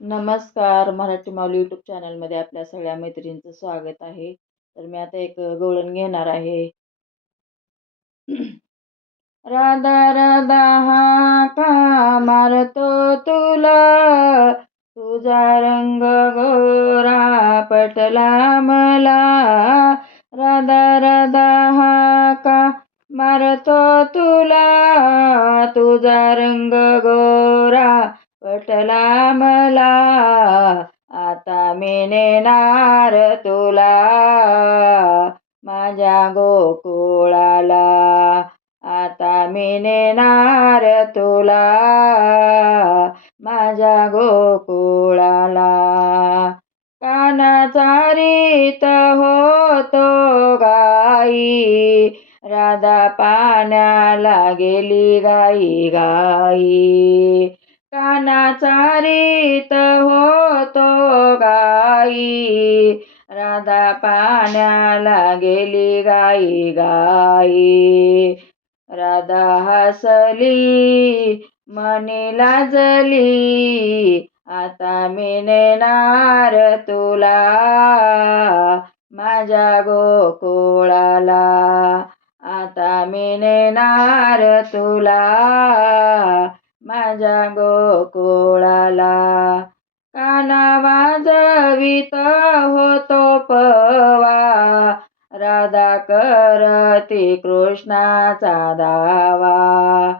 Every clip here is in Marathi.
नमस्कार मराठी माऊली यूट्यूब चॅनलमध्ये आपल्या सगळ्या मैत्रिणींचं स्वागत आहे. तर मी आता एक गवळण घेणार आहे. राधा राधा हा का मारतो तुला? तुझा रंग गोरा पटला मला. राधा राधा हा का मारतो तुला? तुझा रंग गोरा पटला मला आता मी नेणार तुला. माझ्या गोकुळाला आता मी नेणार तुला. माझ्या गोकुळाला कानाचा रीत होतो गाई. राधा पाण्याला गेली गाई गाई. कानाचा रीत होतो गाई. राधा पाण्याला गेली गाई गाई. राधा हसली मनी लाजली आता मी नेणार तुला माझ्या गोकुळाला. आता मी नेणार तुला माझ्या गोकुळाला काना वाजवित होतो पवा. राधा करती कृष्णाचा दावा.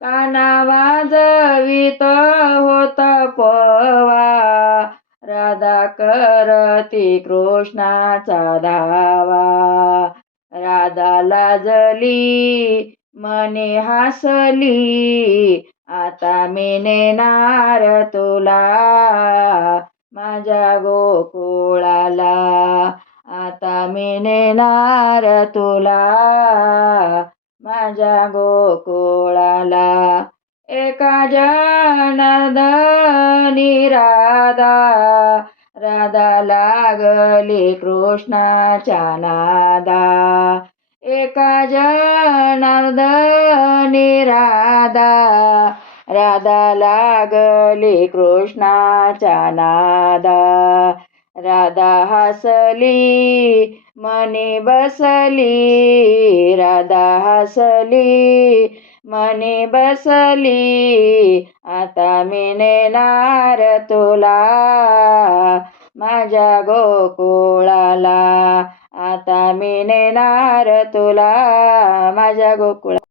काना वाजवित होत पवा. राधा करती कृष्णाचा धावा राधा लाजली मने हसली आता मी नेणार तुला. माझ्या गोकुळाला आता मी नेणार तुला. माझ्या गोकुळाला एका जनदनी राधा. राधा लागली कृष्णाच्या नादा. एका जनार्दनी राधा राधा लागली कृष्णाच्या नादा. राधा हसली मनी बसली राधा हसली मनी बसली आता मी नेणार तुला माझ्या गोकुळाला. आता मी नेणार तुला माझ्या गोकुळा